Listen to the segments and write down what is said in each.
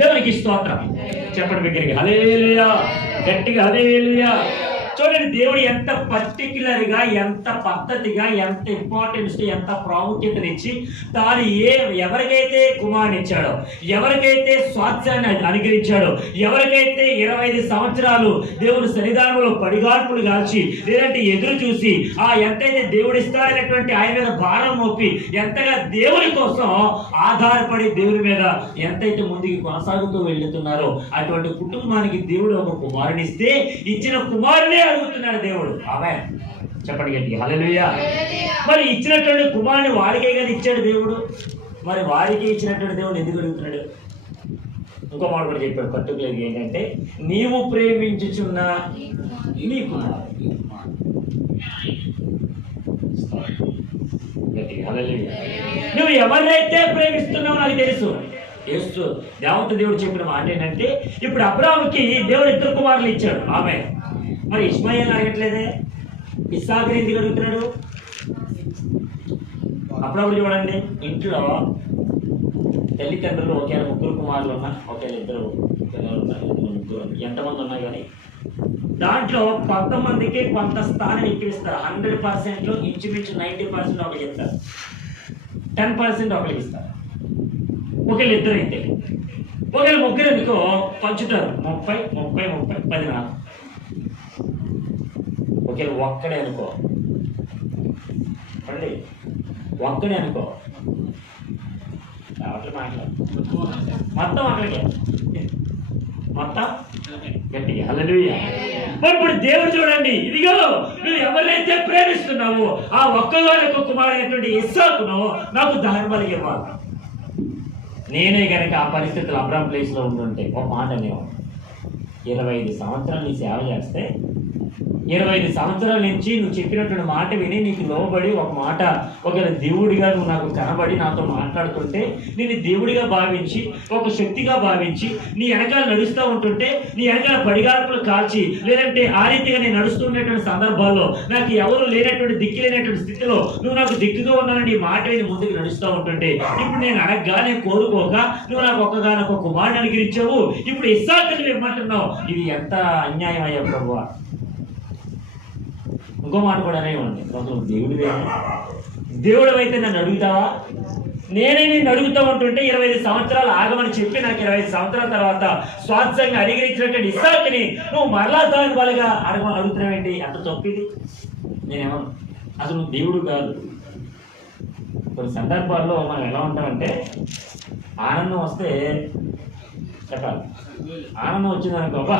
దేవునికి స్తోత్రం. చెప్పండి బిగ్గరగా హల్లెలూయా, గట్టిగా హల్లెలూయా. చూడండి, దేవుడు ఎంత పర్టిక్యులర్ గా, ఎంత పద్ధతిగా, ఎంత ఇంపార్టెన్స్, ఎంత ప్రాముఖ్యతనిచ్చి తాను ఎవరికైతే కుమారుని ఇచ్చాడో, ఎవరికైతే స్వాస్థ్యాన్ని అనుగ్రహించాడో, ఎవరికైతే 25 సంవత్సరాలు దేవుడు సన్నిధానంలో పడిగార్పులు కాల్చి లేదంటే ఎదురు చూసి ఎంతైతే దేవుడు ఇస్తాడనేటువంటి ఆయన మీద భారం మోపి ఎంతగా దేవుని కోసం ఆధారపడి దేవుని మీద ఎంతైతే ముందుకు కొనసాగుతూ వెళ్తున్నారో అటువంటి కుటుంబానికి దేవుడు ఒక కుమారుని ఇస్తే ఇచ్చిన కుమారుని అడుగుతున్నాడు దేవుడు. ఆమేన్. చెప్పండి గట్టిగా హల్లెలూయా. మరి ఇచ్చినటువంటి కుమారుని వాడికే కదా ఇచ్చాడు దేవుడు, మరి వాడికి ఇచ్చినటువంటి దేవుడు ఎందుకు అడుగుతున్నాడు? ఇంకో మాట కూడా చెప్పాడు పర్టికులర్ ఏంటంటే, నీవు ప్రేమించుచున్న నీ కుమారుడు. నువ్వు ఎవరినైతే ప్రేమిస్తున్నావు నాకు తెలుసు. యేసు దేవత దేవుడు చెప్పిన మాట ఏంటంటే, ఇప్పుడు అబ్రాహాముకి దేవుడు 2 కుమారులు ఇచ్చాడు. ఆమె మరి ఇస్మాయిల్ అడగట్లేదే, ఇస్సాకుని ఎందుకు అడుగుతున్నాడు? అప్పుడప్పుడు చూడండి, ఇంట్లో తల్లిదండ్రులు ఒకేలా 3 కుమారులు ఉన్నా, ఒకేలా 2 పిల్లలు ఉన్నా, 3 ఎంతమంది ఉన్నా కానీ దాంట్లో కొంతమందికి కొంత స్థానం ఎక్కిస్తారు. 100%లో ఇంచుమించు 90% ఒకరికి ఇస్తారు, 10% ఒకరికి ఇస్తారు. ఒకళ్ళు 2 అయితే, ఒకళ్ళు 3 ఎందుకో పంచుతారు. 30 30 30 10 నాకు. ఒకళ్ళు ఒక్కడే అనుకో, అండి ఒక్కడే అనుకో, మొత్తం అక్కడికే, మొత్తం గట్టిగా హల్లెలూయా. మరి ఇప్పుడు దేవుడు చూడండి, ఇదిగో నువ్వు ఎవరైతే ప్రేమిస్తున్నావో ఆ ఒక్కగానొక్క కుమారుడైనటువంటి ఇస్సాకును నాకు దహనబలిగా ఇవ్వాలి. నేనే కనుక ఆ పరిస్థితులు అబ్రాహాం ప్లేస్లో ఉండుంటే ఒక మాట అనేవాడు, 25 సంవత్సరాలు నీ సేవ చేస్తే 25 సంవత్సరాల నుంచి నువ్వు చెప్పినటువంటి మాట విని నీకు లోబడి ఒక మాట ఒక దేవుడిగా నువ్వు నాకు కనబడి నాతో మాట్లాడుతుంటే నేను దేవుడిగా భావించి ఒక శక్తిగా భావించి నీ వెనకాల నడుస్తూ ఉంటుంటే నీ వెనకాల పడిగార్పులు కాల్చి లేదంటే ఆ రీతిగా నేను నడుస్తున్నటువంటి సందర్భాల్లో నాకు ఎవరు లేనటువంటి దిక్కు లేనటువంటి స్థితిలో నువ్వు నాకు దిక్కుగా ఉన్నానని మాట విని ముందుకు నడుస్తూ ఉంటుంటే ఇప్పుడు నేను అడగగా నేను కోరుకోక నువ్వు నాకు ఒక్కగానొక్క కుమారుని అనుగ్రహించావు, ఇప్పుడు ఇస్సాకుని ఇవ్వమంటున్నావు. ఇది ఎంత అన్యాయం అయ్యా ప్రభువా. ఇంకో మాట కూడా అనేవ్వండి, దేవుడు అయితే నన్ను అడుగుతావా? నేనే నేను అడుగుతూ ఉంటుంటే 25 సంవత్సరాలు ఆగమని చెప్పి నాకు 25 సంవత్సరాల తర్వాత స్వాస్థ్యంగా అనుగ్రహించినటువంటి ఇస్సాకుని నువ్వు మరలా దాని బలిగా అడుగుతున్నావేంటి? అంత తప్పిది. నేనేమన్నా అసలు నువ్వు దేవుడు కాదు. కొన్ని సందర్భాల్లో మనం ఎలా ఉంటామంటే, ఆనందం వస్తే చెప్పాలి, ఆనందం వచ్చిందనుకో, అబ్బా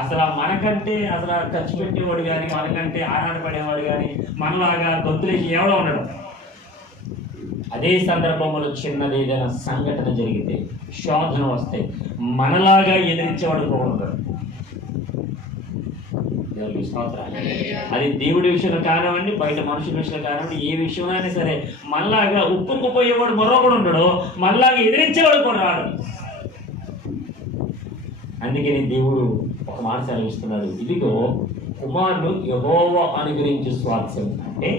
అసలు మనకంటే అసలు ఖర్చు పెట్టేవాడు కానీ మనకంటే ఆనందపడేవాడు కానీ మనలాగా గొంతులేసి ఎవడో ఉండడం. అదే సందర్భంలో చిన్నది ఏదైనా సంఘటన జరిగితే, శోధన వస్తే మనలాగా ఎదిరించేవాడు కూడా. అది దేవుడి విషయంలో కానివ్వండి, బయట మనుషుల విషయంలో కానివ్వండి, ఏ విషయంలో అయినా సరే మనలాగా ఉప్పుకుపోయేవాడు మరొకడు ఉండడు, మనలాగా ఎదిరించేవాడు కూడా రాడు. అందుకని దేవుడు ఒక మాట సెలవిస్తున్నాడు, ఇదిగో కుమారుడు యెహోవా అనుగ్రహించు స్వాస్థ్యం. అంటే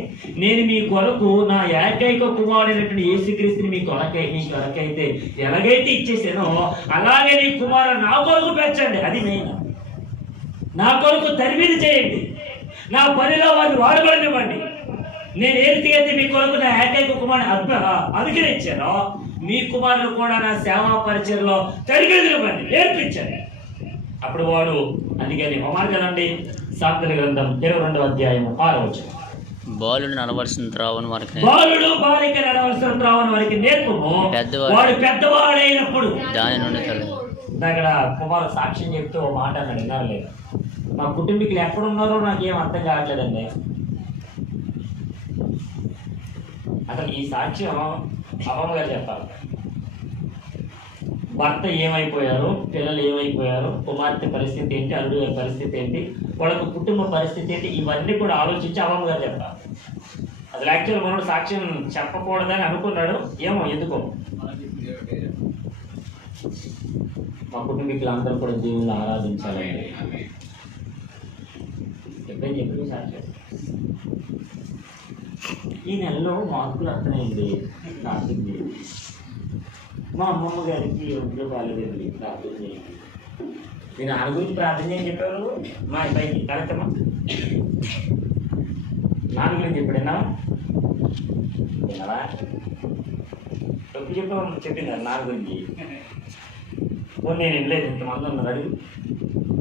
నేను మీ కొరకు నా ఏకైక కుమారుడైనటువంటి యేసుక్రీస్తుని మీ కొరకైతే ఎలాగైతే ఇచ్చేసానో అలాగే నీ కుమారుడు నా కొరకు పెంచండి. అది మెయిన్. నా కొరకు తరిమిది చేయండి, నా పనిలో వారిని వాడబడినివ్వండి. నేను ఏ రీతిగా అయితే మీ కొరకు నా ఏకైక కుమారుని అనుగ్రహించానో మీ కుమారులు కూడా నా సేవా పరిచయంలో తరిగివ్వండి, నేర్పించండి. అప్పుడు వాడు, అందుకని హోమారు కదండి, సామెతల గ్రంథం 22వ అధ్యాయము 6వ వచనం, బాలుడు నడవలసిన త్రోవను వారికి నేర్పుము, వాడు పెద్దవాడైనప్పుడు దాని నుండి అక్కడ కుమారు సాక్ష్యం చెప్తూ ఓ మాట అన్నాడు, విన్నారు లేదు? మా కుటుంబీకులు ఎక్కడున్నారో నాకేం అర్థం కావట్లేదండి. అసలు ఈ సాక్ష్యం అమ్మమ్మ గారు చెప్పాలి. భర్త ఏమైపోయారు, పిల్లలు ఏమైపోయారు, కుమార్తె పరిస్థితి ఏంటి, అల్లుడు గారి పరిస్థితి ఏంటి, వాళ్ళకు కుటుంబ పరిస్థితి ఏంటి, ఇవన్నీ కూడా ఆలోచించి అమ్మమ్మ గారు చెప్పాలి. అసలు యాక్చువల్ మనోడు సాక్ష్యం చెప్పకూడదని అనుకున్నాడు, ఏమో ఎందుకో. మా కుటుంబీకులందరూ కూడా దేవుళ్ళు ఆరాధించాలండి. ఎప్పుడైనా చెప్పి సాక్ష్యం ఈ నెలలో మార్కులు వస్తున్నాయండి. ప్రార్థన చేయండి. మా అమ్మమ్మ గారికి ఒంట్లో బాగాలేదండి, ప్రార్థన చేయండి. నేను ఆయన గురించి ప్రార్థన చేయని చెప్పారు. మా అబ్బాయికి కరెక్టమ్మా నాన్న గురించి చెప్పాడన్నా విన్నావా? తప్పు చెప్పాను చెప్పింది నాన్న గురించి. నేను వెళ్ళలేదు, ఇంతమంది ఉన్నారు అడుగు.